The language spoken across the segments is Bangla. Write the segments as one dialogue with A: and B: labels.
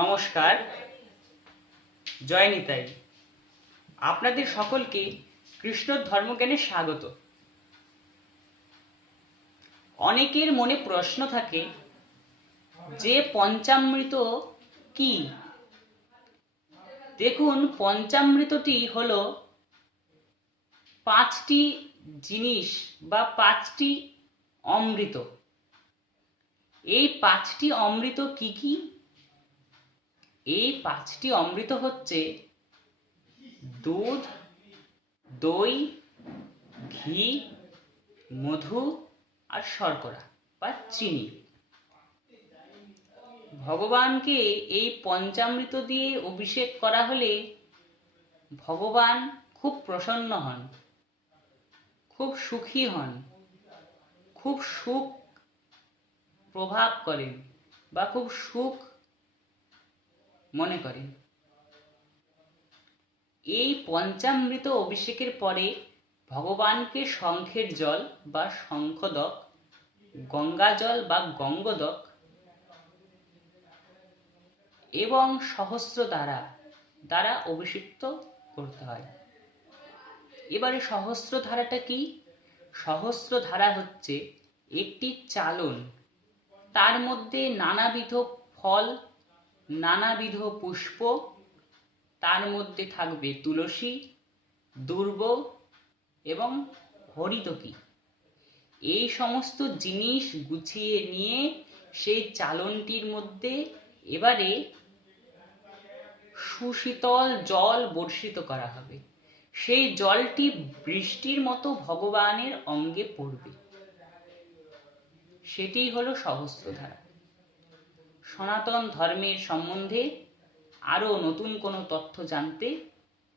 A: নমস্কার। জয় নিতাই আপনাদের সকলকে কৃষ্ণ ধর্মজ্ঞানে স্বাগত। অনেকের মনে প্রশ্ন থাকে, যে পঞ্চামৃত কি? দেখুন, পঞ্চামৃতটি হলো পাঁচটি জিনিস বা পাঁচটি অমৃত। এই পাঁচটি অমৃত কি কি? এই পাঁচটি অমৃত হচ্ছে দুধ, দই, ঘি, মধু আর শর্করা বা চিনি। ভগবানকে এই পঞ্চামৃত দিয়ে অভিষেক করা হলে ভগবান খুব প্রসন্ন হন, খুব সুখী হন, খুব সুখ প্রভাব করেন বা খুব সুখ মনে করেন। এই পঞ্চামৃত অভিষেকের পরে ভগবানকে শঙ্খের জল বা শঙ্খদক, গঙ্গা জল বা গঙ্গদক এবং সহস্র দ্বারা দ্বারা অভিষিক্ত করতে হয়। এবারে সহস্র ধারাটা কি? সহস্র ধারা হচ্ছে একটি চালন তার মধ্যে নানাবিধ ফল, নানাবিধ পুষ্প, তার মধ্যে থাকবে তুলসী, দুর্ব এবং হরিতকি। এই সমস্ত জিনিস গুছিয়ে নিয়ে সেই চালনটির মধ্যে এবারে সুশীতল জল বর্ষিত করা হবে। সেই জলটি বৃষ্টির মতো ভগবানের অঙ্গে পড়বে। সেটি হলো সহস্রধারা। সনাতন ধর্মের সম্বন্ধে আরও নতুন কোনো তথ্য জানতে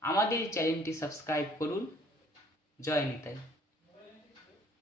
A: আমাদের চ্যানেলটি সাবস্ক্রাইব করুন। জয় নিতাই।